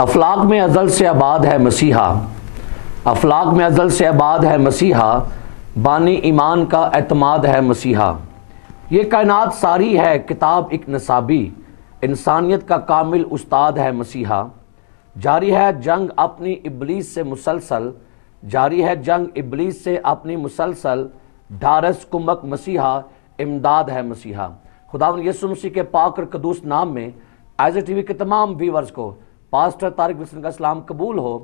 افلاک میں ازل سے آباد ہے مسیحا، افلاک میں ازل سے آباد ہے مسیحا، بانی ایمان کا اعتماد ہے مسیحا۔ یہ کائنات ساری ہے کتاب ایک نصابی، انسانیت کا کامل استاد ہے مسیحا۔ جاری ہے جنگ اپنی ابلیس سے مسلسل، جاری ہے جنگ ابلیس سے اپنی مسلسل، ڈھارس کمک مسیحا، امداد ہے مسیحا۔ خداوند یسوع مسیح کے پاک اور قدوس نام میں ایز اے ٹی وی کے تمام ویورز کو پاسٹر طارق ولسن کا سلام قبول ہو۔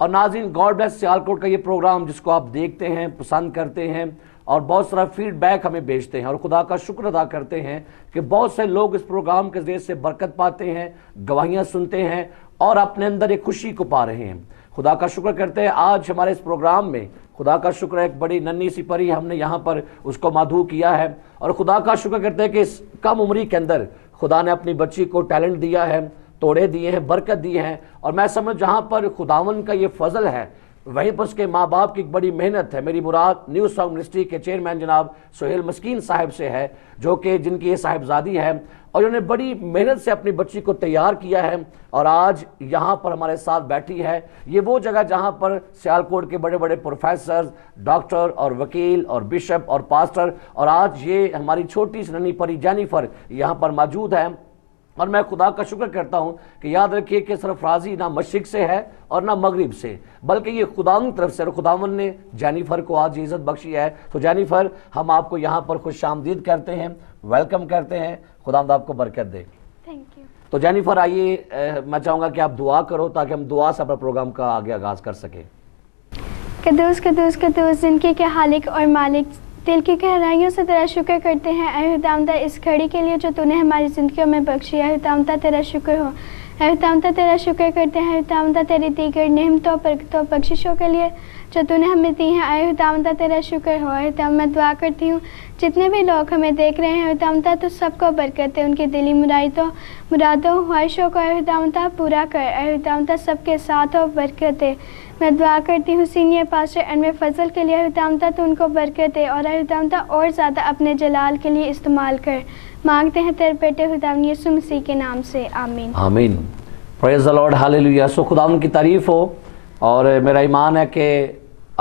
اور ناظرین، گاڈ بلیس سیالکوٹ کا یہ پروگرام جس کو آپ دیکھتے ہیں، پسند کرتے ہیں اور بہت سارا فیڈ بیک ہمیں بھیجتے ہیں، اور خدا کا شکر ادا کرتے ہیں کہ بہت سے لوگ اس پروگرام کے ذریعے سے برکت پاتے ہیں، گواہیاں سنتے ہیں اور اپنے اندر ایک خوشی کو پا رہے ہیں۔ خدا کا شکر کرتے ہیں آج ہمارے اس پروگرام میں، خدا کا شکر ہے ایک بڑی ننھی سی پری ہم نے یہاں پر اس کو مدعو کیا ہے، اور خدا کا شکر کرتے ہیں کہ اس کم عمری کے اندر خدا نے اپنی بچی کو ٹیلنٹ دیا ہے، توڑے دیے ہیں، برکت دی ہے، اور میں سمجھ جہاں پر خداون کا یہ فضل ہے وہیں پر اس کے ماں باپ کی ایک بڑی محنت ہے۔ میری مراد نیو سانگ منسٹری کے چیئرمین جناب سہیل مسکین صاحب سے ہے، جو کہ جن کی یہ صاحبزادی ہے، اور انہوں نے بڑی محنت سے اپنی بچی کو تیار کیا ہے اور آج یہاں پر ہمارے ساتھ بیٹھی ہے۔ یہ وہ جگہ جہاں پر سیالکوٹ کے بڑے بڑے پروفیسرز، ڈاکٹر اور وکیل اور بشپ اور پاسٹر، اور آج یہ ہماری چھوٹی سی ننھی پری جینیفر یہاں پر موجود ہے۔ اور میں خدا کا شکر کرتا ہوں کہ یاد رکھیے کہ سرفرازی نہ مشرق سے ہے اور نہ مغرب سے، بلکہ یہ خداوند کی طرف سے، اور خداوند نے جینیفر کو آج عزت بخشی ہے۔ تو جینیفر، ہم آپ کو یہاں پر خوش آمدید کرتے ہیں، ویلکم کرتے ہیں، خداوند آپ کو برکت دے۔ Thank you. تو جینیفر آئیے، میں چاہوں گا کہ آپ دعا کرو تاکہ ہم دعا سے اپنا پروگرام کا آگے آغاز کر سکیں۔ قدوس قدوس قدوس زندگی کے خالق اور مالک، دل کی گہرائیوں سے تیرا شکر کرتے ہیں اے خداوند اس گھڑی کے لیے جو تو نے ہماری زندگیوں میں بخشی ہے۔ اے خداوند تیرا شکر ہو، اے خداوند تیرا شکر کرتے ہیں اے خداوند تیری دیگر نعمتوں برکتوں بخششوں کے لیے جو تو نے ہمیں دی ہیں۔ اے خداوند تیرا شکر ہو۔ اے خداوند میں دعا کرتی ہوں جتنے بھی لوگ ہمیں دیکھ رہے ہیں اے خداوند تو سب کو برکت دے، ان کی دلی مرادوں خواہشوں کو اے خداوند پورا کر، اے خداوند سب کے ساتھ ہو، برکت دے۔ میں دعا کرتی ہوں سینئر پاسٹر انور فضل کے لیے اے خداوند تو ان کو برکت دے، اور اے خداوند اور زیادہ اپنے جلال کے لیے استعمال کر۔ مانگتے ہیں تیرے بیٹے خداوند یسوع مسیح کے نام سے، آمین۔ آمین۔ پریز دی لارڈ، ہاللیلویہ۔ سو خداوند کی تعریف ہو، اور میرا ایمان ہے کہ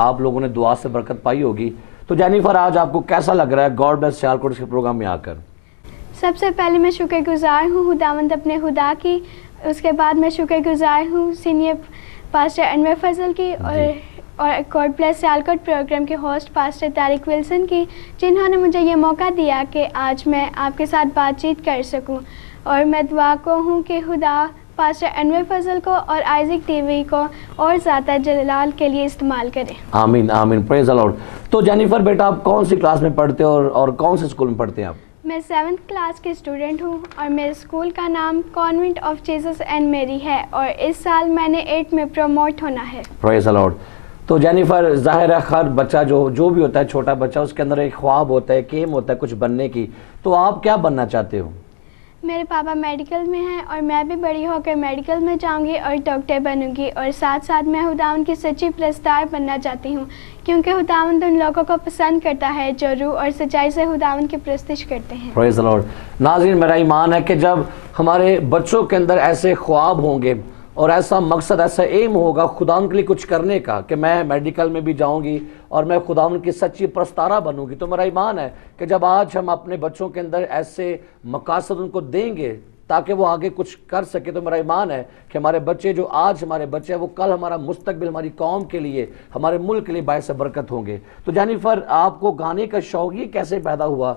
آپ لوگوں نے دعا سے برکت پائی ہوگی۔ تو جینیفر، آج آپ کو کیسا لگ رہا ہے گاڈ بلیس سیالکوٹ کے پروگرام میں آ کر؟ سب سے پہلے میں شکر گزار ہوں خداوند اپنے خدا کی، اس کے بعد میں شکر گزار ہوں سینئر پاسٹر انور فضل کی اور گاڈ بلیس سیالکوٹ پروگرام کے ہوسٹ پاسٹر طارق ولسن کی، جنہوں نے مجھے یہ موقع دیا کہ آج میں آپ کے ساتھ بات چیت کر سکوں۔ اور میں دعا کو ہوں کہ خدا پاسٹر انور فضل کو اور آئزک ٹی وی کو اور زیادہ جلال کے لیے استعمال کرے۔ آمین آمین، پریز دی لارڈ۔ تو جینیفر بیٹا، آپ کون سی کلاس میں پڑھتے ہو اور کون سے اسکول میں پڑھتے ہیں آپ؟ میں 7th کلاس کے اسٹوڈنٹ ہوں، اور میرے اسکول کا نام کانوینٹ آف جیسس اینڈ میری ہے، اور اس سال میں نے 8 میں پروموٹ ہونا ہے۔ پریز دی لارڈ۔ تو جینیفر، ظاہر ہے ہر بچہ جو بھی ہوتا ہے، چھوٹا بچہ، اس کے اندر ایک خواب ہوتا ہے، ایک ایم ہوتا ہے کچھ بننے کی۔ تو آپ کیا بننا چاہتے ہو؟ میرے پاپا میڈیکل میں ہیں، اور میں بھی بڑی ہو کر میڈیکل میں جاؤں گی اور ڈاکٹر بنوں گی، اور ساتھ ساتھ میں خداوند کی سچی پرستار بننا چاہتی ہوں، کیونکہ خداوند ان لوگوں کو پسند کرتا ہے جو روح اور سچائی سے خداوند کی پرستش کرتے ہیں۔ پریز دی لارڈ۔ ناظرین، میرا ایمان ہے کہ جب ہمارے بچوں کے اندر ایسے خواب ہوں گے اور ایسا مقصد، ایسا ایم ہوگا خداوند کے لیے کچھ کرنے کا، کہ میں میڈیکل میں بھی جاؤں گی اور میں خداوند کی سچی پرستارہ بنوں گی، تو میرا ایمان ہے کہ جب آج ہم اپنے بچوں کے اندر ایسے مقاصد ان کو دیں گے تاکہ وہ آگے کچھ کر سکے، تو میرا ایمان ہے کہ ہمارے بچے، جو آج ہمارے بچے ہیں، وہ کل ہمارا مستقبل، ہماری قوم کے لیے، ہمارے ملک کے لیے باعث برکت ہوں گے۔ تو جینیفر، آپ کو گانے کا شوق یہ کیسے پیدا ہوا؟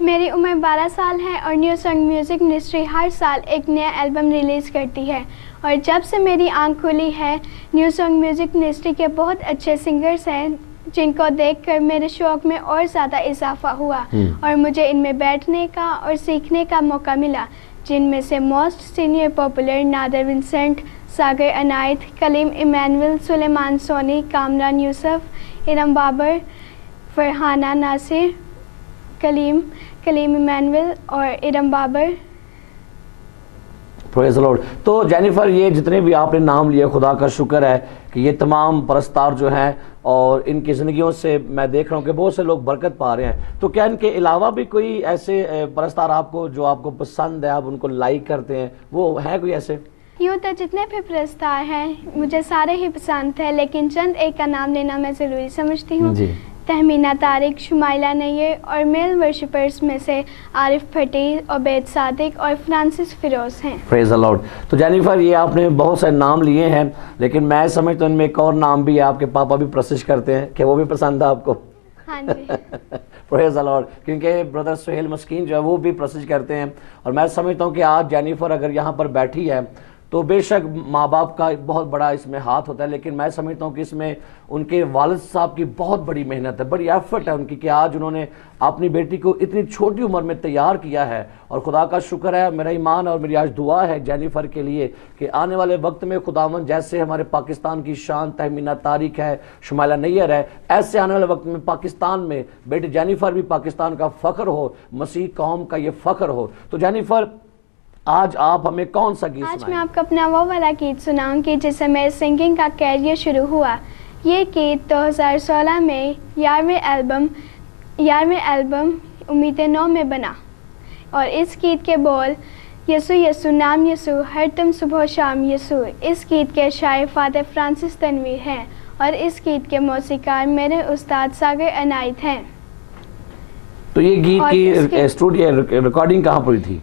میری عمر 12 سال ہے، اور نیو سانگ میوزک منسٹری ہر سال ایک نیا البم ریلیز کرتی ہے، اور جب سے میری آنکھ کھلی ہے، نیو سانگ میوزک منسٹری کے بہت اچھے سنگرز ہیں جن کو دیکھ کر میرے شوق میں اور زیادہ اضافہ ہوا، اور مجھے ان میں بیٹھنے کا اور سیکھنے کا موقع ملا، جن میں سے موسٹ سینئر پاپولر نادر ونسنٹ، ساگر عنایت، کلیم ایمینول، سلیمان سونی، کامران یوسف، ارم بابر، فرحانہ ناصر، کلیم ایمینول اور ارم بابر۔ پریز دی لارڈ۔ تو جینیفر، یہ جتنے بھی آپ نے نام لیے، خدا کا شکر ہے کہ یہ تمام پرستار جو ہیں، اور ان کی زندگیوں سے میں دیکھ رہا ہوں کہ بہت سے لوگ برکت پا رہے ہیں، تو کیا ان کے علاوہ بھی کوئی ایسے پرستار آپ کو جو آپ کو پسند ہے، آپ ان کو لائک کرتے ہیں، وہ ہے کوئی ایسے؟ یوں تو جتنے بھی پرستار ہیں مجھے سارے ہی پسند تھے، لیکن چند ایک کا نام لینا میں ضروری سمجھتی ہوں. جی. تہمینہ طارق، شمائلہ نییر اور میل ورشپرز میں سے عارف بھٹی، عبید صادق اور فرانسس فیروز ہیں. پریز دی لارڈ. تو جینیفر یہ آپ نے بہت سے نام لیے ہیں، لیکن میں سمجھتا ہوں ان میں ایک اور نام بھی ہے، آپ کے پاپا بھی پرسش کرتے ہیں، کہ وہ بھی پسند ہے آپ کو؟ ہاں جی. پریز دی لارڈ. کیونکہ بردر سہیل مسکین جو ہے وہ بھی پرسش کرتے ہیں، اور میں سمجھتا ہوں کہ آج جینیفر اگر یہاں پر بیٹھی ہے تو بے شک ماں باپ کا بہت بڑا اس میں ہاتھ ہوتا ہے، لیکن میں سمجھتا ہوں کہ اس میں ان کے والد صاحب کی بہت بڑی محنت ہے، بڑی ایفرٹ ہے ان کی، کہ آج انہوں نے اپنی بیٹی کو اتنی چھوٹی عمر میں تیار کیا ہے. اور خدا کا شکر ہے، میرا ایمان اور میری آج دعا ہے جینیفر کے لیے کہ آنے والے وقت میں خداوند جیسے ہمارے پاکستان کی شان تہمینہ طارق ہے، شمائلہ نییر ہے، ایسے آنے والے وقت میں پاکستان میں بیٹی جینیفر بھی پاکستان کا فخر ہو، مسیح قوم کا یہ فخر ہو. تو جینیفر آج آپ ہمیں کون سا گیت سنائیں؟ آج میں آپ کو اپنا وہ والا گیت سناؤں گی جس سے میرے سنگنگ کا کیریئر شروع ہوا. یہ گیت 2016 میں 11ویں البم امید نو میں بنا، اور اس گیت کے بول یسو یسو نام یسو ہر دم صبح و شام یسو. اس گیت کے شاعر فادر فرانسس تنویر ہیں، اور اس گیت کے موسیقار میرے استاد ساگر عنایت ہیں. تو یہ گیت کی اسٹوڈیو ریکارڈنگ کہاں پر تھی؟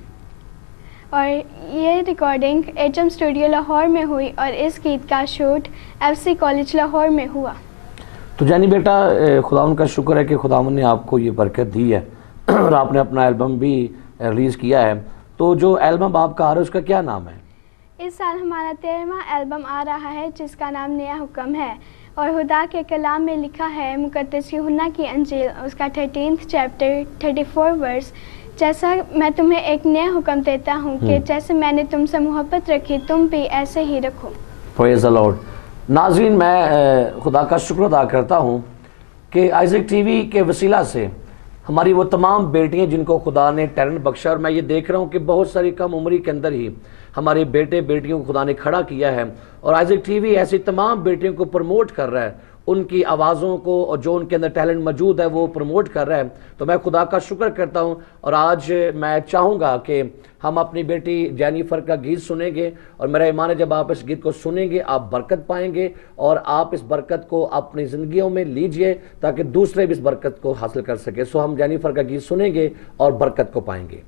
اور یہ recording H M studio Lahore میں ہوئی، اور اس گیت کا shoot F C college Lahore میں ہوا. تو جانی بیٹا خداوند کا شکر ہے کہ خداوند نے آپ کو یہ برکت دی ہے اور آپ نے اپنا البم بھی ریلیز کیا ہے. تو جو البم آپ کا آ رہا ہے اس کا کیا نام ہے؟ اس سال ہمارا 13واں البم آ رہا ہے جس کا نام نیا حکم ہے، اور خدا کے کلام میں لکھا ہے مقدس یوحنا کی انجیل اس کا 13th چیپٹر 34 ورس، جیسا میں تمہیں ایک نیا حکم دیتا ہوں کہ جیسے میں نے تم سے محبت رکھی تم بھی ایسے ہی رکھو. پریز دی لارڈ. ناظرین میں خدا کا شکر ادا کرتا ہوں کہ آئزک ٹی وی کے وسیلہ سے ہماری وہ تمام بیٹیاں جن کو خدا نے ٹیلنٹ بخشا، اور میں یہ دیکھ رہا ہوں کہ بہت ساری کم عمری کے اندر ہی ہمارے بیٹے بیٹیوں کو خدا نے کھڑا کیا ہے، اور آئزک ٹی وی ایسی تمام بیٹیوں کو پروموٹ کر رہا ہے، ان کی آوازوں کو اور جو ان کے اندر ٹیلنٹ موجود ہے وہ پروموٹ کر رہا ہے. تو میں خدا کا شکر کرتا ہوں، اور آج میں چاہوں گا کہ ہم اپنی بیٹی جینیفر کا گیت سنیں گے، اور میرا ایمان ہے جب آپ اس گیت کو سنیں گے آپ برکت پائیں گے، اور آپ اس برکت کو اپنی زندگیوں میں لیجئے تاکہ دوسرے بھی اس برکت کو حاصل کر سکے. سو ہم جینیفر کا گیت سنیں گے اور برکت کو پائیں گے.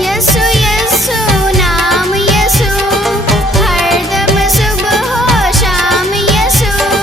یسو یسو نام یسو ہر دم صبح و شام یسو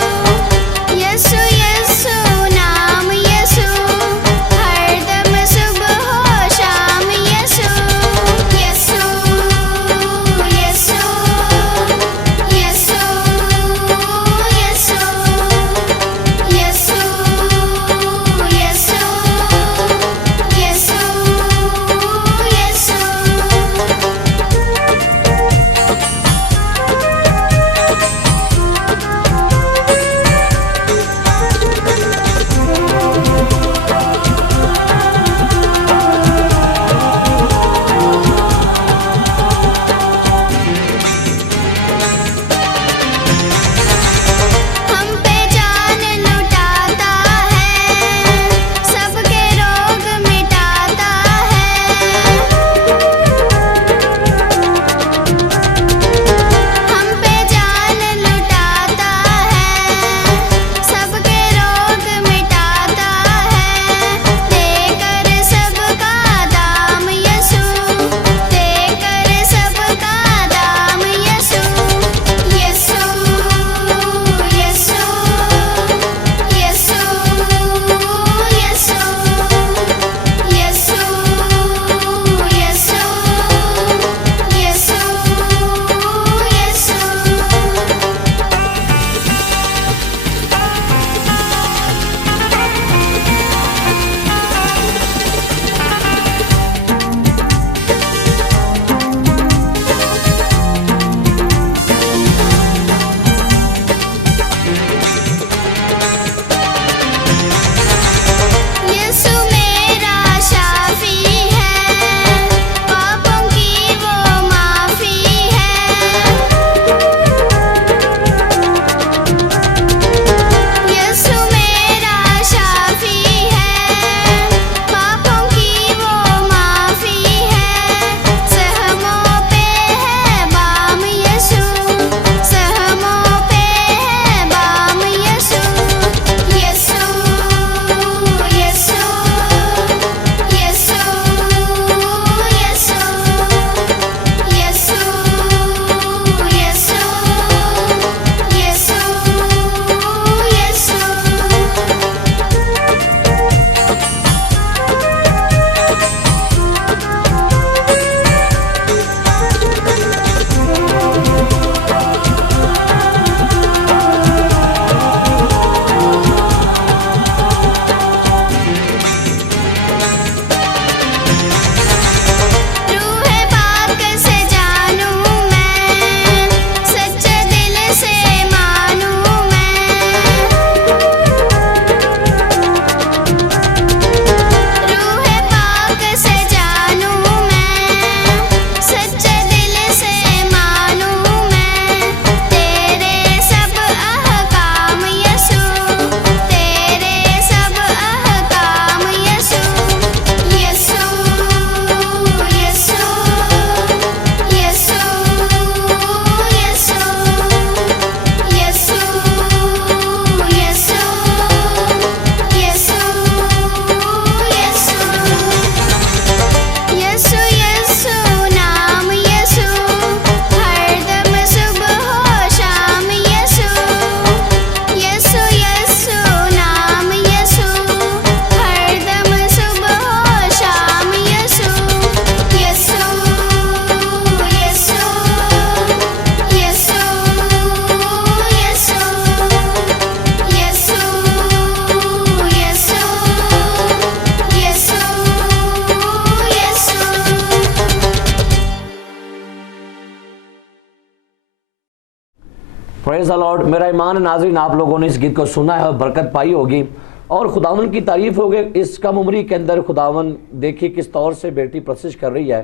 پریز دی لارڈ. میرا ایمان ہے ناظرین آپ لوگوں نے اس گیت کو سنا ہے اور برکت پائی ہوگی اور خداوند کی تعریف ہوگی. اس کم عمری کے اندر خداوند دیکھیے کس طور سے بیٹی پرستش کر رہی ہے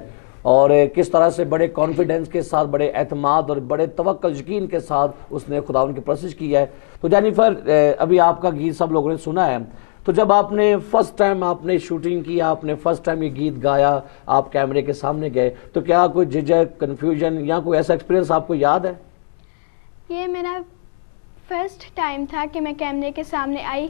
اور کس طرح سے بڑے کانفیڈنس کے ساتھ، بڑے اعتماد اور بڑے توکل یقین کے ساتھ اس نے خداوند کی پرستش کی ہے. تو جینیفر ابھی آپ کا گیت سب لوگوں نے سنا ہے. تو جب آپ نے فرسٹ ٹائم آپ نے شوٹنگ کیا، آپ نے فرسٹ ٹائم یہ گیت گایا، آپ کیمرے کے سامنے گئے، تو کیا کوئی جھجک، کنفیوژن یا کوئی ایسا ایکسپیرینس آپ کو یاد ہے؟ یہ میرا فرسٹ ٹائم تھا کہ میں کیمرے کے سامنے آئی.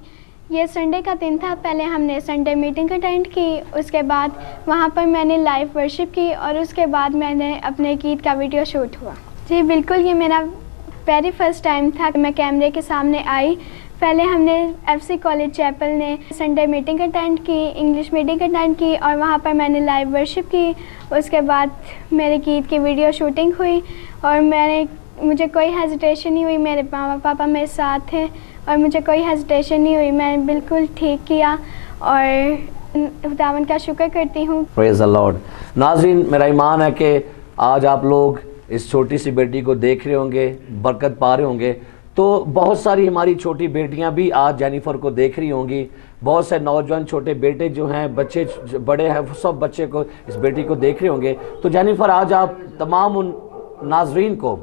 یہ سنڈے کا دن تھا. پہلے ہم نے سنڈے میٹنگ اٹینڈ کی، اس کے بعد وہاں پر میں نے لائیو ورشپ کی اور اس کے بعد میں نے اپنے گیت کا ویڈیو شوٹ ہوا. جی بالکل، یہ میرا ویری فرسٹ ٹائم تھا کہ میں کیمرے کے سامنے آئی. پہلے ہم نے ایف سی کالج چیپل نے سنڈے میٹنگ اٹینڈ کی، انگلش میٹنگ اٹینڈ کی اور وہاں پر میں نے لائیو ورشپ کی. اس کے بعد میرے گیت کی ویڈیو شوٹنگ ہوئی اور مجھے کوئی ہیزیٹیشن نہیں ہوئی. میرے ماما پاپا میرے ساتھ تھے اور مجھے کوئی ہیزیٹیشن نہیں ہوئی. میں نے بالکل ٹھیک کیا اور خداوند کا شکر کرتی ہوں. پریز دی لارڈ. ناظرین میرا ایمان ہے کہ آج آپ لوگ اس چھوٹی سی بیٹی کو دیکھ رہے ہوں گے، برکت پا رہے ہوں گے. تو بہت ساری ہماری چھوٹی بیٹیاں بھی آج جینیفر کو دیکھ رہی ہوں گی. بہت سے نوجوان چھوٹے بیٹے جو ہیں، بچے بڑے ہیں، سب بچے کو اس بیٹی کو دیکھ رہے ہوں گے. تو جینیفر آج آپ تمام ان ناظرین کو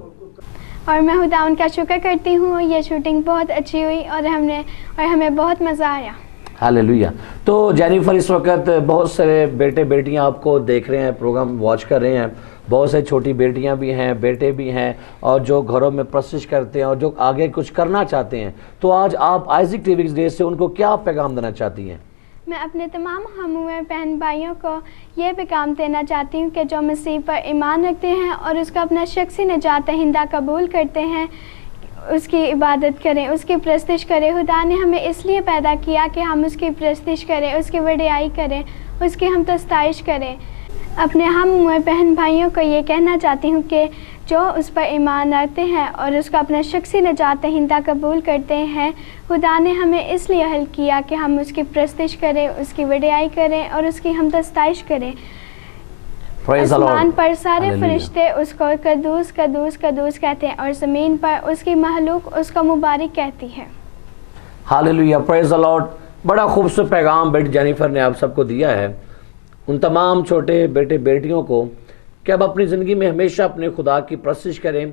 اور میں خداوند کا شکر کرتی ہوں. یہ شوٹنگ بہت اچھی ہوئی اور ہمیں بہت مزہ آیا. ہاللیلویہ. تو جینیفر اس وقت بہت سارے بیٹے بیٹیاں آپ کو دیکھ رہے ہیں، پروگرام واچ کر رہے ہیں. بہت سے چھوٹی بیٹیاں بھی ہیں، بیٹے بھی ہیں اور جو گھروں میں پرستش کرتے ہیں اور جو آگے کچھ کرنا چاہتے ہیں. تو آج آپ آئزک ٹی وی ڈے سے ان کو کیا پیغام دینا چاہتی ہیں؟ میں اپنے تمام ہم عمر بہن بھائیوں کو یہ پیغام دینا چاہتی ہوں کہ جو مسیح پر ایمان رکھتے ہیں اور اس کو اپنا شخصی نجات دہندہ قبول کرتے ہیں، اس کی عبادت کریں، اس کی پرستش کریں. خدا نے ہمیں اس لیے پیدا کیا کہ ہم اس کی پرستش کریں، اس کی وڈیائی کریں، اس کی ہم ستائش کریں. اپنے ہم عمر بہن بھائیوں کو یہ کہنا چاہتی ہوں کہ جو اس پر ایمان رکھتے ہیں اور اس کو اپنا شخصی نجات دہندہ قبول کرتے ہیں، خدا نے ہمیں اس لیے حل کیا کہ ہم اس کی پرستش کریں، اس کی وڈیائی کریں اور اس کی حمد و ستائش کریں. آسمان پر سارے فرشتے اس کو قدوس قدوس قدوس کہتے ہیں اور زمین پر اس کی مخلوق اس کو مبارک کہتی ہے. ہاللیلویہ. پریز دی لارڈ. بڑا خوبصورت پیغام بیٹی جینیفر نے آپ سب کو دیا ہے، ان تمام چھوٹے بیٹے بیٹیوں کو، کہ اب اپنی زندگی میں ہمیشہ اپنے خدا کی پرستش کریں،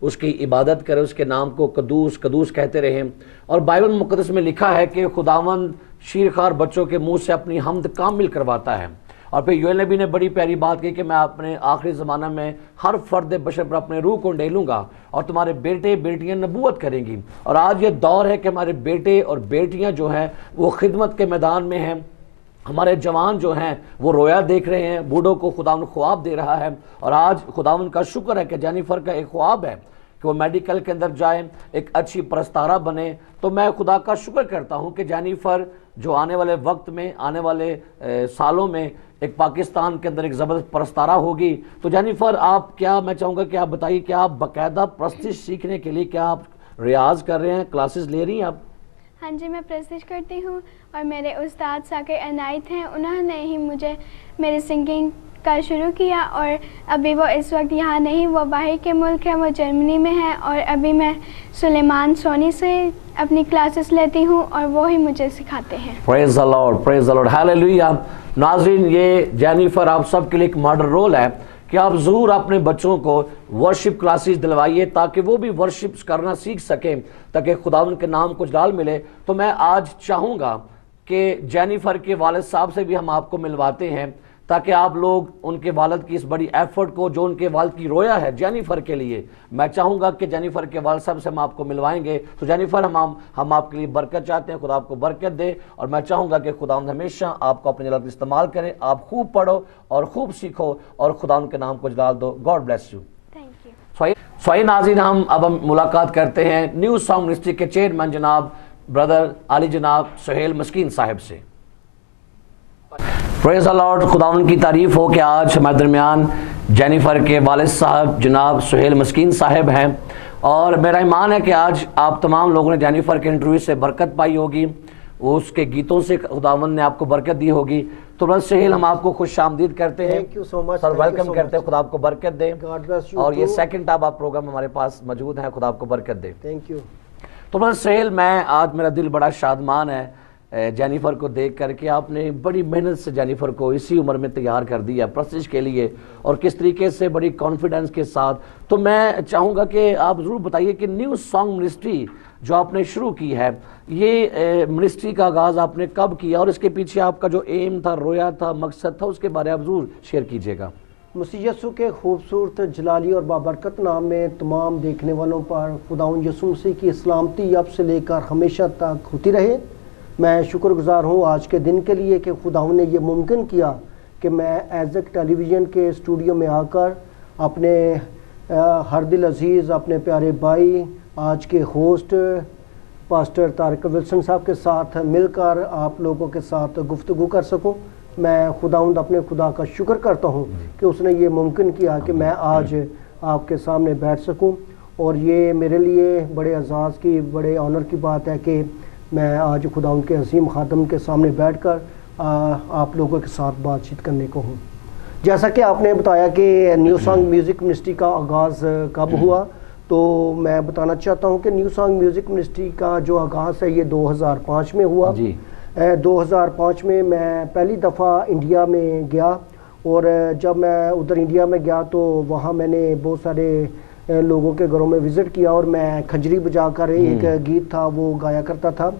اس کی عبادت کریں، اس کے نام کو قدوس قدوس کہتے رہیں. اور بائبل مقدس میں لکھا ہے کہ خداوند شیرخوار بچوں کے منہ سے اپنی حمد کامل کرواتا ہے. اور پھر یوئیل نبی نے بڑی پیاری بات کی کہ میں اپنے آخری زمانہ میں ہر فرد بشر پر اپنے روح کو ڈھیلوں گا اور تمہارے بیٹے بیٹیاں نبوت کریں گی. اور آج یہ دور ہے کہ ہمارے بیٹے اور بیٹیاں جو ہیں وہ خدمت کے میدان میں ہیں. ہمارے جوان جو ہیں وہ رویا دیکھ رہے ہیں، بوڑھوں کو خداوند خواب دے رہا ہے. اور آج خداوند کا شکر ہے کہ جینیفر کا ایک خواب ہے کہ وہ میڈیکل کے اندر جائے، ایک اچھی پرستارہ بنے. تو میں خدا کا شکر کرتا ہوں کہ جینیفر جو آنے والے وقت میں، آنے والے سالوں میں ایک پاکستان کے اندر ایک زبردست پرستارہ ہوگی. تو جینیفر آپ کیا، میں چاہوں گا کہ آپ بتائیے کہ آپ باقاعدہ پرستش سیکھنے کے لیے کیا آپ ریاض کر رہے ہیں، کلاسز لے رہی ہیں آپ؟ ہاں جی، میں پرستش کرتی ہوں اور میرے استاد ثاقب عنایت ہیں، انہوں نے ہی مجھے میری سنگنگ کا شروع کیا. اور ابھی وہ اس وقت یہاں نہیں، وہ باہر کے ملک ہے، وہ جرمنی میں ہے. اور ابھی میں سلیمان سونی سے اپنی کلاسز لیتی ہوں اور وہ ہی مجھے سکھاتے ہیں. پریز the lord, praise the lord, ہاللیلویہ. ناظرین یہ جینیفر آپ سب کے لیے ایک ماڈل رول ہے کہ آپ ضرور اپنے بچوں کو ورشپ کلاسز دلوائیے تاکہ وہ بھی ورشپ کرنا سیکھ سکیں، تاکہ خداوند کے نام کو جلال ملے. تو میں آج چاہوں گا کہ جینیفر کے والد صاحب سے بھی ہم آپ کو ملواتے ہیں تاکہ آپ لوگ ان کے والد کی اس بڑی ایفرٹ کو، جو ان کے والد کی رویا ہے جینیفر کے لیے، میں چاہوں گا کہ جینیفر کے والد صاحب سے ہم آپ کو ملوائیں گے. تو جینیفر ہم آپ کے لیے برکت چاہتے ہیں، خدا آپ کو برکت دے. اور میں چاہوں گا کہ خداوند ہمیشہ آپ کو اپنے جلال استعمال کریں، آپ خوب پڑھو اور خوب سیکھو اور خداوند کے نام کو جلال دو. God bless you. Thank you. سوئی ناظرین، اب ہم ملاقات کرتے ہیں نیو سانگ منسٹری کے چیئرمین جناب برادر علی جناب سہیل مسکین صاحب سے. Praise the Lord. خداوند کی تعریف ہو کہ آج ہمارے درمیان جینیفر کے والد صاحب جناب سہیل مسکین صاحب ہیں. اور میرا ایمان ہے کہ آج آپ تمام لوگوں نے جینیفر کے انٹرویو سے برکت پائی ہوگی. اس کے گیتوں سے خداوند نے آپ کو برکت دی ہوگی. تو برادر سہیل ہم آپ کو خوش آمدید کرتے ہیں. Thank you so much. Sir Thank you welcome so کرتے ہیں. much. خدا آپ کو برکت دے. God bless you اور یہ too. سیکنڈ ٹائم آپ پروگرام ہمارے پاس موجود ہیں. خدا آپ کو برکت دے. Thank you. تو برادر سہیل میں آج میرا دل بڑا شادمان ہے جینیفر کو دیکھ کر کے. آپ نے بڑی محنت سے جینیفر کو اسی عمر میں تیار کر دیا پرستش کے لیے اور کس طریقے سے بڑی کانفیڈنس کے ساتھ. تو میں چاہوں گا کہ آپ ضرور بتائیے کہ نیو سانگ منسٹری جو آپ نے شروع کی ہے یہ منسٹری کا آغاز آپ نے کب کیا اور اس کے پیچھے آپ کا جو ایم تھا, رویا تھا, مقصد تھا, اس کے بارے آپ ضرور شیئر کیجئے گا. مسیح یسوع کے خوبصورت جلالی اور بابرکت نام میں تمام دیکھنے والوں پر خداوند یسوع مسیح کی سلامتی اب سے لے کر ہمیشہ تک ہوتی رہے. میں شکر گزار ہوں آج کے دن کے لیے کہ خداوند نے یہ ممکن کیا کہ میں ایزک ٹیلی ویژن کے اسٹوڈیو میں آ کر اپنے ہر دل عزیز اپنے پیارے بھائی آج کے ہوسٹ پاسٹر طارق ولسن صاحب کے ساتھ مل کر آپ لوگوں کے ساتھ گفتگو کر سکوں. میں خداوند اپنے خدا کا شکر کرتا ہوں کہ اس نے یہ ممکن کیا کہ میں آج آپ کے سامنے بیٹھ سکوں. اور یہ میرے لیے بڑے اعزاز کی, بڑے آنر کی بات ہے کہ میں آج خداوند کے عظیم خادم کے سامنے بیٹھ کر آپ لوگوں کے ساتھ بات چیت کرنے کو ہوں. جیسا کہ آپ نے بتایا کہ نیو سانگ میوزک منسٹری کا آغاز کب ہوا, تو میں بتانا چاہتا ہوں کہ نیو سانگ میوزک منسٹری کا جو آغاز ہے یہ 2005 میں ہوا. 2005 میں پہلی دفعہ انڈیا میں گیا اور جب میں ادھر انڈیا میں گیا تو وہاں میں نے بہت سارے لوگوں کے گھروں میں وزٹ کیا اور میں کھنجری بجا کر ایک گیت تھا وہ گایا کرتا تھا.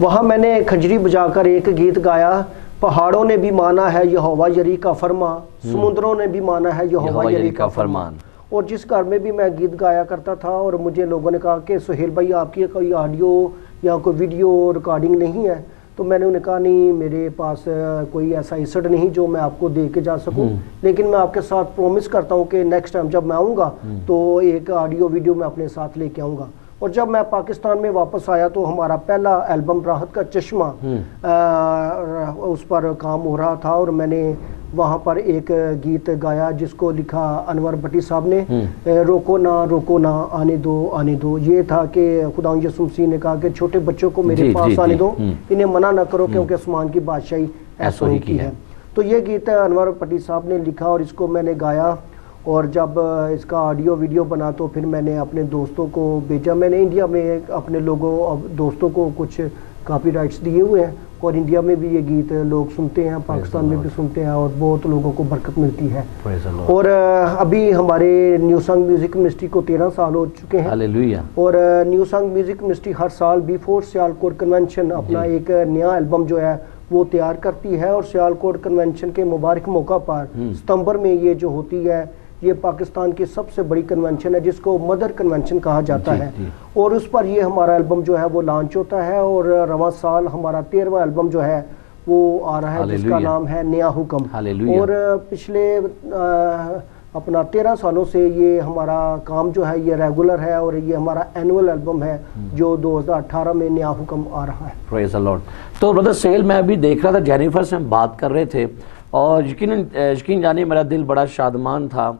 وہاں میں نے کھنجری بجا کر ایک گیت گایا, پہاڑوں نے بھی مانا ہے یہوہ یری کا فرمان, سمندروں نے بھی مانا ہے یہوہ یری کا فرمان. اور جس گھر میں بھی میں گیت گایا کرتا تھا اور مجھے لوگوں نے کہا کہ سہیل بھائی آپ کی کوئی آڈیو یا کوئی ویڈیو ریکارڈنگ نہیں ہے, تو میں نے انہیں کہا نہیں میرے پاس کوئی ایسا ایسٹ نہیں جو میں آپ کو دے کے جا سکوں, لیکن میں آپ کے ساتھ پرومس کرتا ہوں کہ نیکسٹ ٹائم جب میں آؤں گا تو ایک آڈیو ویڈیو میں اپنے ساتھ لے کے آؤں گا. اور جب میں پاکستان میں واپس آیا تو ہمارا پہلا البم راحت کا چشمہ اس پر کام ہو رہا تھا اور میں نے وہاں پر ایک گیت گایا جس کو لکھا انور بٹی صاحب نے, روکو نہ آنے دو. یہ تھا کہ خداوند یسوع مسیح نے کہا کہ چھوٹے بچوں کو میرے پاس آنے دو, انہیں منع نہ کرو کیونکہ آسمان کی بادشاہی ایسا ہی کی ہے. تو یہ گیت انور بٹی صاحب نے لکھا اور اس کو میں نے گایا اور جب اس کا آڈیو ویڈیو بنا تو پھر میں نے اپنے دوستوں کو بھیجا. میں نے انڈیا میں اپنے لوگوں دوستوں کو کچھ کاپی رائٹس دیے ہوئے ہیں اور انڈیا میں بھی یہ گیت لوگ سنتے ہیں, پاکستان میں بھی سنتے ہیں اور بہت لوگوں کو برکت ملتی ہے. اور ابھی ہمارے نیو سانگ میوزک منسٹری کو 13 سال ہو چکے ہیں اور نیو سانگ میوزک منسٹری ہر سال بیفور سیالکوٹ کنونشن اپنا ایک نیا البم جو ہے وہ تیار کرتی ہے. اور سیالکوٹ کنونشن کے مبارک موقع پر ستمبر میں یہ جو ہوتی ہے یہ پاکستان کی سب سے بڑی کنونشن ہے جس کو مدر کنونشن کہا جاتا ہے اور اس پر یہ ہمارا البم جو ہے وہ لانچ ہوتا ہے. اور رواں سال ہمارا 13واں البم جو ہے وہ آ رہا ہے جس کا نام ہے نیا حکم. اور پچھلے اپنا 13 سالوں سے یہ ہمارا کام جو ہے یہ ریگولر ہے اور یہ ہمارا اینول البم ہے جو 2018 میں نیا حکم آ رہا ہے. پریز دی لارڈ. تو برادر سہیل میں ابھی دیکھ رہا تھا جینیفر سے ہم بات کر رہے تھے اور یقین جانے میرا دل بڑا شادمان تھا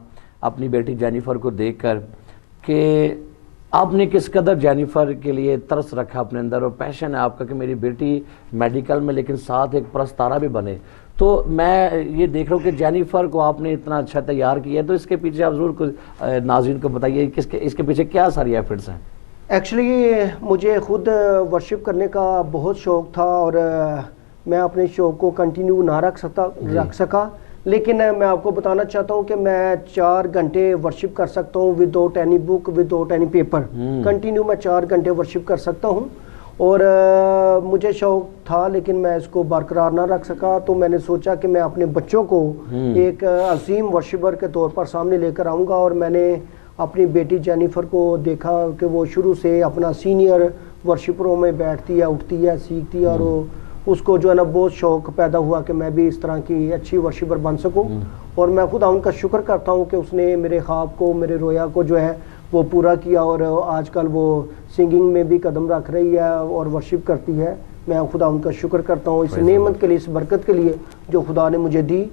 اپنی بیٹی جینیفر کو دیکھ کر کہ آپ نے کس قدر جینیفر کے لیے ترس رکھا اپنے اندر اور پیشن ہے آپ کا کہ میری بیٹی میڈیکل میں لیکن ساتھ ایک پرستارہ بھی بنے. تو میں یہ دیکھ رہا ہوں کہ جینیفر کو آپ نے اتنا اچھا تیار کیا ہے, تو اس کے پیچھے آپ ضرور کچھ ناظرین کو بتائیے اس کے پیچھے کیا ساری ایفرٹس ہیں. ایکچولی مجھے خود ورشپ کرنے کا بہت شوق تھا اور میں اپنے شوق کو کنٹینیو نہ رکھ سکا, لیکن میں آپ کو بتانا چاہتا ہوں کہ میں 4 گھنٹے ورشپ کر سکتا ہوں without any book without any paper. Continue میں 4 گھنٹے ورشپ کر سکتا ہوں اور مجھے شوق تھا لیکن میں اس کو برقرار نہ رکھ سکا. تو میں نے سوچا کہ میں اپنے بچوں کو ایک عظیم ورشپر کے طور پر سامنے لے کر آؤں گا. اور میں نے اپنی بیٹی جینیفر کو دیکھا کہ وہ شروع سے اپنا سینئر ورشپروں میں بیٹھتی ہے, اٹھتی ہے, سیکھتی ہے اور اس کو جو ہے نا بہت شوق پیدا ہوا کہ میں بھی اس طرح کی اچھی ورشپر بن سکوں. اور میں خدا ان کا شکر کرتا ہوں کہ اس نے میرے خواب کو, میرے رویا کو جو ہے وہ پورا کیا اور آج کل وہ سنگنگ میں بھی قدم رکھ رہی ہے اور ورشپ کرتی ہے. میں خدا ان کا شکر کرتا ہوں اس نعمت کے لیے, اس برکت کے لیے جو خدا نے مجھے دی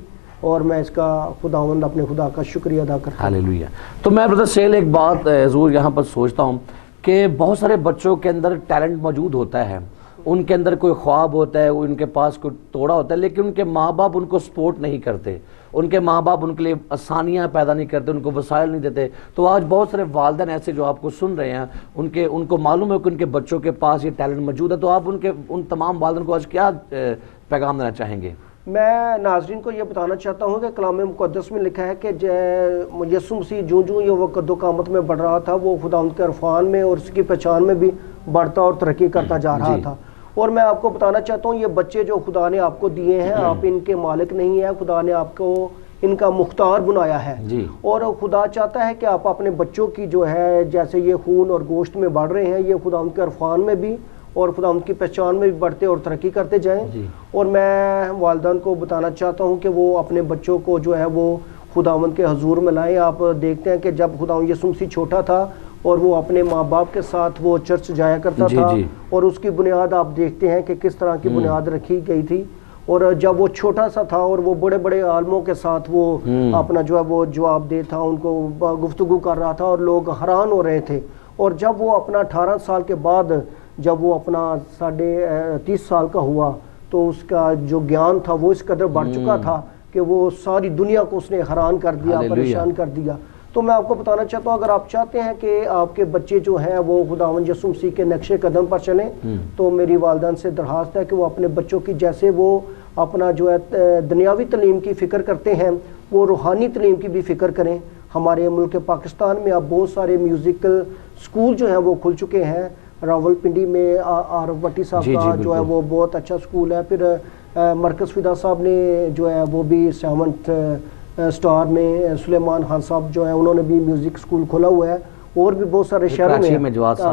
اور میں اس کا خداوند اپنے خدا کا شکریہ ادا کرتا ہوں. ہاللیلویہ. تو میں برادر سہیل ایک بات ضرور یہاں پر سوچتا ہوں کہ بہت سارے بچوں کے اندر ٹیلنٹ موجود ہوتا ہے ان کے اندر کوئی خواب ہوتا ہے, ان کے پاس کوئی توڑا ہوتا ہے, لیکن ان کے ماں باپ ان کو سپورٹ نہیں کرتے, ان کے ماں باپ ان کے لیے آسانیاں پیدا نہیں کرتے, ان کو وسائل نہیں دیتے. تو آج بہت سارے والدین ایسے جو آپ کو سن رہے ہیں, ان کو معلوم ہے کہ ان کے بچوں کے پاس یہ ٹیلنٹ موجود ہے, تو آپ ان تمام والدین کو آج کیا پیغام دینا چاہیں گے؟ میں ناظرین کو یہ بتانا چاہتا ہوں کہ کلام مقدس میں لکھا ہے کہ یسوع مسیح جوں یہ وہ قد و قامت میں بڑھ رہا تھا, وہ خداوند کے عرفان میں اور اس کی پہچان میں بھی بڑھتا اور ترقی کرتا جا رہا تھا. اور میں آپ کو بتانا چاہتا ہوں یہ بچے جو خدا نے آپ کو دیے ہیں, آپ ان کے مالک نہیں ہیں, خدا نے آپ کو ان کا مختار بنایا ہے. اور خدا چاہتا ہے کہ آپ اپنے بچوں کی جو ہے جیسے یہ خون اور گوشت میں بڑھ رہے ہیں, یہ خداوند کے عرفان میں بھی اور خداوند کی پہچان میں بھی بڑھتے اور ترقی کرتے جائیں. اور میں والدین کو بتانا چاہتا ہوں کہ وہ اپنے بچوں کو جو ہے وہ خداوند کے حضور میں لائیں. آپ دیکھتے ہیں کہ جب خداوند یسوع مسیح چھوٹا تھا اور وہ اپنے ماں باپ کے ساتھ وہ چرچ جایا کرتا تھا, اور اس کی بنیاد آپ دیکھتے ہیں کہ کس طرح کی بنیاد رکھی گئی تھی. اور جب وہ چھوٹا سا تھا اور وہ بڑے بڑے عالموں کے ساتھ وہ اپنا جو ہے وہ جواب دے تھا, ان کو گفتگو کر رہا تھا اور لوگ حیران ہو رہے تھے. اور جب وہ اپنا 18 سال کے بعد جب وہ اپنا 30 سال کا ہوا تو اس کا جو گیان تھا وہ اس قدر بڑھ چکا تھا کہ وہ ساری دنیا کو اس نے حیران کر دیا, پریشان کر دیا. تو میں آپ کو بتانا چاہتا ہوں اگر آپ چاہتے ہیں کہ آپ کے بچے جو ہیں وہ خداوند یسوع مسیح کے نقش قدم پر چلیں, تو میری والدین سے درخواست ہے کہ وہ اپنے بچوں کی جیسے وہ اپنا جو ہے دنیاوی تعلیم کی فکر کرتے ہیں, وہ روحانی تعلیم کی بھی فکر کریں. ہمارے ملک پاکستان میں اب بہت سارے میوزیکل سکول جو ہیں وہ کھل چکے ہیں. راول پنڈی میں عارف بٹی صاحب کا جو ہے وہ بہت اچھا سکول ہے. پھر مرکز فدا صاحب نے جو ہے وہ بھی 7th اسٹار میں سلیمان خان صاحب جو ہے انہوں نے بھی میوزک سکول کھولا ہوا ہے. اور بھی بہت سارے شہروں میں,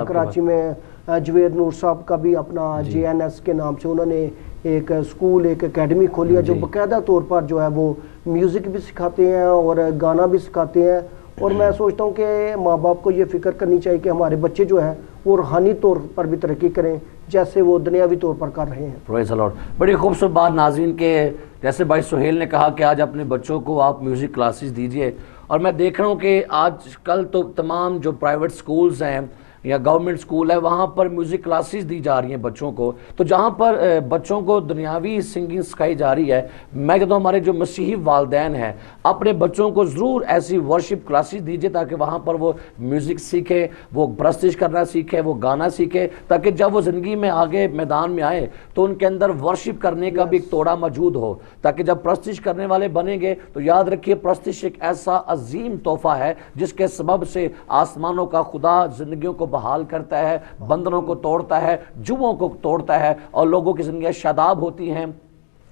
کراچی میں جوید نور صاحب کا بھی اپنا JNS کے نام سے انہوں نے ایک سکول, ایک اکیڈمی کھولی ہے جو باقاعدہ طور پر جو ہے وہ میوزک بھی سکھاتے ہیں اور گانا بھی سکھاتے ہیں. اور میں سوچتا ہوں کہ ماں باپ کو یہ فکر کرنی چاہیے کہ ہمارے بچے جو ہیں وہ روحانی طور پر بھی ترقی کریں جیسے وہ دنیاوی طور پر کر رہے ہیں. پرائز دی لارڈ. بڑی خوبصورت بات ناظرین کے جیسے بھائی سہیل نے کہا کہ آج اپنے بچوں کو آپ میوزک کلاسز دیجئے, اور میں دیکھ رہا ہوں کہ آج کل تو تمام جو پرائیویٹ سکولز ہیں یا گورنمنٹ سکول ہے وہاں پر میوزک کلاسز دی جا رہی ہیں بچوں کو. تو جہاں پر بچوں کو دنیاوی سنگنگ سکھائی جا رہی ہے, میں کہتا ہوں ہمارے جو مسیحی والدین ہیں اپنے بچوں کو ضرور ایسی ورشپ کلاسز دیجیے تاکہ وہاں پر وہ میوزک سیکھے, وہ پرستش کرنا سیکھے, وہ گانا سیکھے, تاکہ جب وہ زندگی میں آگے میدان میں آئے تو ان کے اندر ورشپ کرنے کا بھی ایک توڑا موجود ہو, تاکہ جب پرستش کرنے والے بنیں گے تو یاد رکھیے پرستش ایک ایسا عظیم تحفہ ہے جس کے سبب سے آسمانوں کا خدا زندگیوں کو بحال کرتا ہے, بندنوں کو توڑتا ہے, جوؤں کو توڑتا ہے, اور لوگوں کی زندگیاں شاداب ہوتی ہیں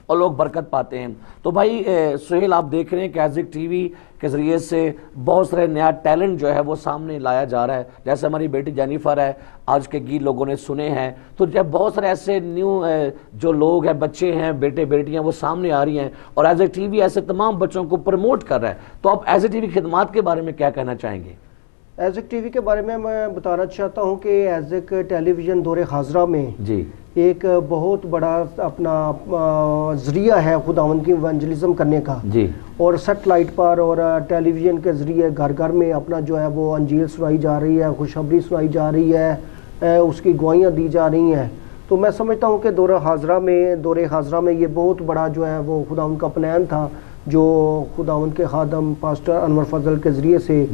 اور لوگ برکت پاتے ہیں. تو بھائی سہیل آپ دیکھ رہے ہیں کہ ایزک ٹی وی کے ذریعے سے بہت سارے نیا ٹیلنٹ جو ہے وہ سامنے لایا جا رہا ہے. جیسے ہماری بیٹی جینیفر ہے, آج کے گیت لوگوں نے سنے ہیں, تو جب بہت سارے ایسے نیو جو لوگ ہیں, بچے ہیں, بیٹے بیٹیاں وہ سامنے آ رہی ہیں, اور ایزک ٹی وی ایسے تمام بچوں کو پروموٹ کر رہا ہے. تو آپ ایزک ٹی وی خدمات کے بارے میں کیا کہنا چاہیں گے؟ ایزک ٹی وی کے بارے میں بتانا چاہتا ہوں کہ ایزک ٹیلی ویژن دور حاضرہ میں ایک بہت بڑا اپنا ذریعہ ہے خداوند کی ایونجلزم کرنے کا. اور سیٹلائٹ پر اور ٹیلی ویژن کے ذریعے گھر گھر میں اپنا جو ہے وہ انجیل سنائی جا رہی ہے, خوشخبری سنائی جا رہی ہے, اس کی گواہیاں دی جا رہی ہیں. تو میں سمجھتا ہوں کہ دور حاضرہ میں یہ بہت بڑا جو ہے وہ خداوند کا پلان تھا جو خداوند کے خادم پاسٹر انور فضل کے ذریعے سے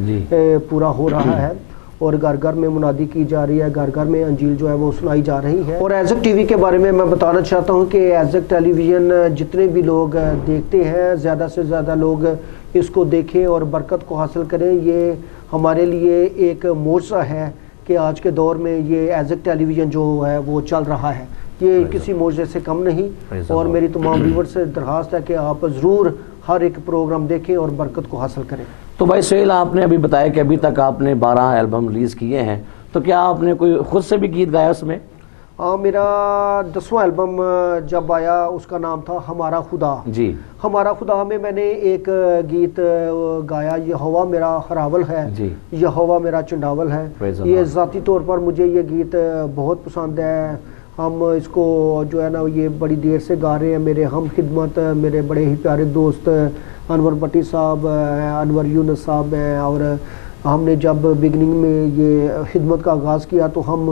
پورا ہو رہا ہے, اور گھر گھر میں منادی کی جا رہی ہے, گھر گھر میں انجیل جو ہے وہ سنائی جا رہی ہے. اور ایزک ٹی وی کے بارے میں بتانا چاہتا ہوں کہ ایزک ٹیلی ویژن جتنے بھی لوگ دیکھتے ہیں زیادہ سے زیادہ لوگ اس کو دیکھیں اور برکت کو حاصل کریں. یہ ہمارے لیے ایک معجزہ ہے کہ آج کے دور میں یہ ایزک ٹیلی ویژن جو ہے وہ چل رہا ہے, یہ کسی معجزے سے کم نہیں. اور میری تمام ویور سے درخواست ہے کہ آپ ضرور ہر ایک پروگرام دیکھیں اور برکت کو حاصل کریں. تو بھائی سہیل آپ نے ابھی بتایا کہ ابھی تک آپ نے 12 البم ریلیز کیے ہیں, تو کیا آپ نے کوئی خود سے بھی گیت گایا اس میں؟ ہاں, میرا 10واں البم جب آیا اس کا نام تھا ہمارا خدا. ہمارا خدا میں نے ایک گیت گایا, یہوہ میرا ہراول ہے, یہوہ میرا چنڈاول ہے. یہ ذاتی طور پر مجھے یہ گیت بہت پسند ہے. ہم اس کو جو ہے نا یہ بڑی دیر سے گا رہے ہیں. میرے ہم خدمت میرے بڑے ہی پیارے دوست انور بٹی صاحب, انور یونس صاحب ہیں, اور ہم نے جب بگننگ میں یہ خدمت کا آغاز کیا تو ہم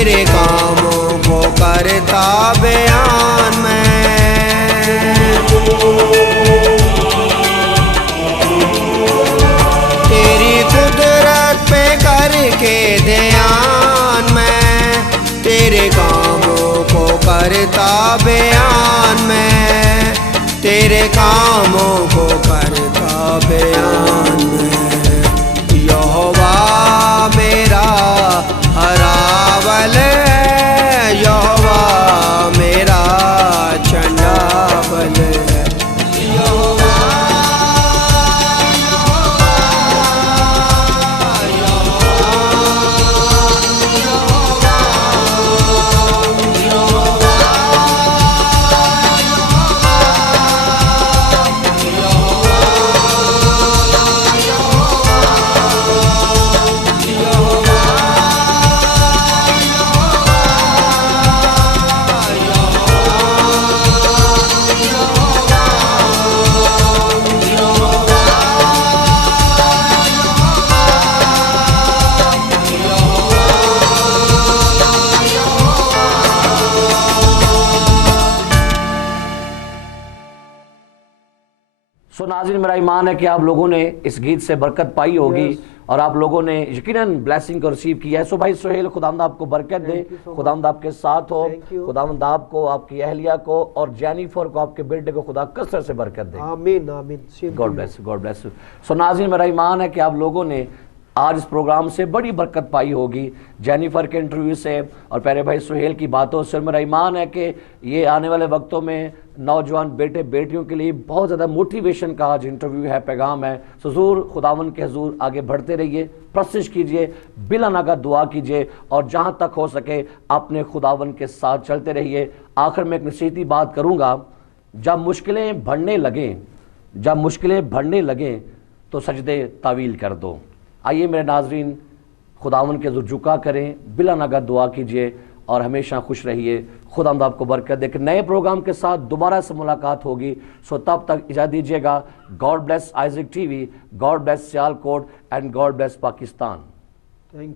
تیرے کاموں کو کرتا بیان میں تیری قدرت پہ کر کے دھیان میں تیرے کاموں کو کرتا بیان میں تیرے کاموں کو کرتا بیان میں یہوہ میرا ہراول ہے یہوہ میرا چنڈاول ہے سو ناظرین میرا ایمان ہے کہ آپ لوگوں نے اس گیت سے برکت پائی ہوگی اور آپ لوگوں نے یقیناً بلیسنگ کو ریسیو کیا ہے. سو بھائی سہیل خداوند آپ کو برکت دے, خداوند آپ کے ساتھ ہو, خداوند آپ کو, آپ کی اہلیہ کو اور جینیفر کو, آپ کے بیٹے کو خدا کثرت سے برکت دے. آمین آمین. God bless you, God bless you. So ناظرین میرا ایمان ہے کہ آپ لوگوں نے آج اس پروگرام سے بڑی برکت پائی ہوگی, جینیفر کے انٹرویو سے اور پیارے بھائی سہیل کی باتوں سے. میرا ایمان ہے کہ یہ آنے والے وقتوں میں نوجوان بیٹے بیٹیوں کے لیے بہت زیادہ موٹیویشن کا آج انٹرویو ہے, پیغام ہے. حضور خداوند کے حضور آگے بڑھتے رہیے, پرستش کیجئے, بلا ناگہ دعا کیجئے اور جہاں تک ہو سکے اپنے خداوند کے ساتھ چلتے رہیے. آخر میں ایک نصیحتی بات کروں گا, جب مشکلیں بڑھنے لگیں تو سجدے طویل کر دو. آئیے میرے ناظرین خداوند کے حضور جھکا کریں, بلا ناگہ دعا کیجئے اور ہمیشہ خوش رہیے. خداوند آپ کو برکت دے. کہ نئے پروگرام کے ساتھ دوبارہ سے ملاقات ہوگی. سو تب تک اجازت دیجیے گا. God bless Isaac TV, God bless Sialkot and God bless Pakistan.